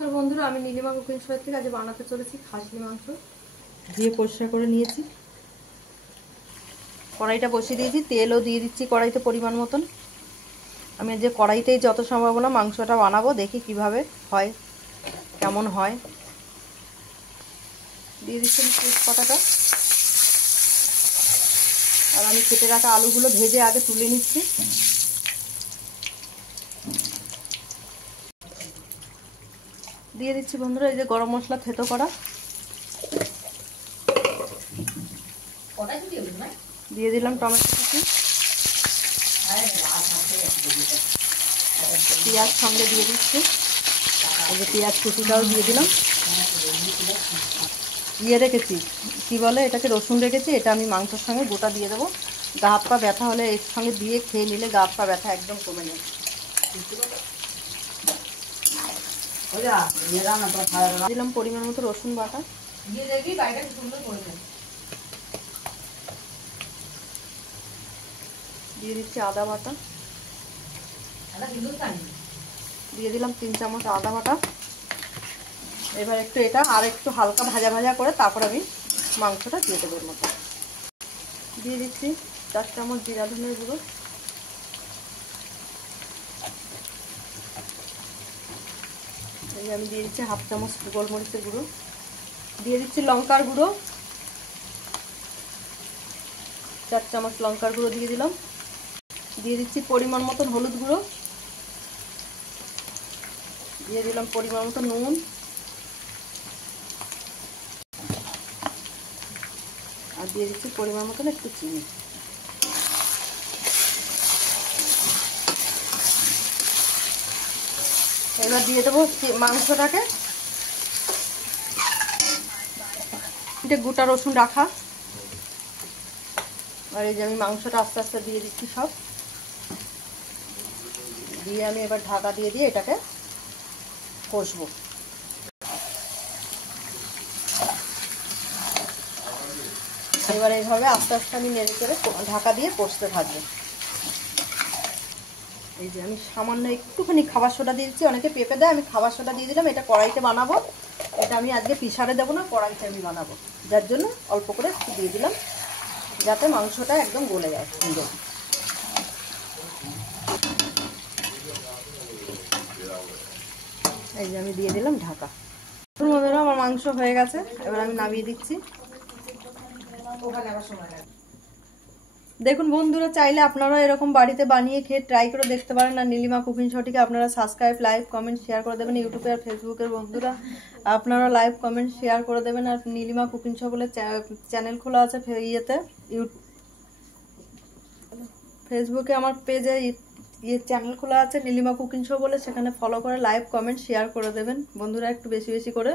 নমস্কার বন্ধুরা, আমি নীলিমা কুকিং শো থেকে আজ বানাতে চলেছি খাসি মাংস। দিয়ে পরিষ্কার করে নিয়েছি, কড়াইটা বসিয়ে দিয়েছি, তেলও দিয়ে দিচ্ছি কড়াইতে পরিমাণ মতন। আমি যে কড়াইতেই যত সম্ভাবনা মাংসটা বানাবো, দেখি কিভাবে হয়, কেমন হয়। দিয়ে দিচ্ছি তেজপাতাটা, আর আমি কেটে রাখা আলুগুলো ভেজে আগে তুলে নিচ্ছি। দিয়ে দিচ্ছি বন্ধুরা এই যে গরম মশলা থেতো করা, দিয়ে দিলাম টমেটো কুচি, পেঁয়াজ সঙ্গে দিয়ে দিচ্ছি, এই যে পেঁয়াজ কুচিটাও দিয়ে দিলাম। রেখেছি কি বলে এটাকে, রসুন রেখেছি, এটা আমি মাংসের সঙ্গে গোটা দিয়ে দেবো। গা হাত পা ব্যথা হলে এর সঙ্গে দিয়ে খেয়ে নিলে গা হাত পা ব্যথা একদম কমে যাবে। দিলাম পরিমাণ মতো রসুন বাটা, দিয়ে দিচ্ছি আদা বাটা, দিয়ে দিলাম 3 চামচ আদা বাটা। এবার একটু এটা আর একটু হালকা ভাজা ভাজা করে তারপর আমি মাংসটা দিয়ে দেবো। এর মতো দিয়ে দিচ্ছি 4 চামচ জিরা ধনের গুঁড়ো, আমি দিয়ে দিচ্ছি 1/2 চামচ গোলমরিচের গুঁড়ো, দিয়ে দিচ্ছি লঙ্কার গুঁড়ো 4 চামচ লঙ্কার গুঁড়ো দিয়ে দিলাম। দিয়ে দিচ্ছি পরিমাণ মতন হলুদ গুঁড়ো, দিয়ে দিলাম পরিমাণ মতো নুন, আর দিয়ে দিচ্ছি পরিমাণ মতন একটু চিনি। এবার দিয়ে দেবো মাংসটাকে, এটা গোটা রসুন রাখা, আর এই যে আমি মাংসটা আস্তে আস্তে দিয়ে দিচ্ছি সব দিয়ে আমি এবার ঢাকা দিয়ে দিয়ে এটাকে কষবো। এবার এইভাবে আস্তে আস্তে আমি নেড়ে চেড়ে ঢাকা দিয়ে কষতে থাকবো। এই যে আমি সামান্য একটুখানি খাবার সোডা দিয়ে দিচ্ছি, অনেকে পেঁপে দেয়, আমি খাবার সোডা দিয়ে দিলাম। এটা কড়াইতে বানাবো, এটা আমি আজকে পিসারে দেবো না, কড়াইতে আমি বানাবো, যার জন্য অল্প করে একটু দিয়ে দিলাম, যাতে মাংসটা একদম গলে যায় সুন্দর। এই যে আমি দিয়ে দিলাম ঢাকা। আমার মাংস হয়ে গেছে, এবার আমি নামিয়ে দিচ্ছি। দেখুন বন্ধুরা, চাইলে আপনারা এরকম বাড়িতে বানিয়ে খেয়ে ট্রাই করে দেখতে পারেন। আর নীলিমা কুকিং শোটিকে আপনারা সাবস্ক্রাইব, লাইক, কমেন্ট, শেয়ার করে দেবেন। ইউটিউবে আর ফেসবুকের বন্ধুরা আপনারা লাইক, কমেন্ট, শেয়ার করে দেবেন। আর নীলিমা কুকিং শো বলে চ্যানেল খোলা আছে ফেসবুকে আমার পেজে চ্যানেল খোলা আছে নীলিমা কুকিং শো বলে, সেখানে ফলো করে লাইক, কমেন্ট, শেয়ার করে দেবেন বন্ধুরা একটু বেশি বেশি করে।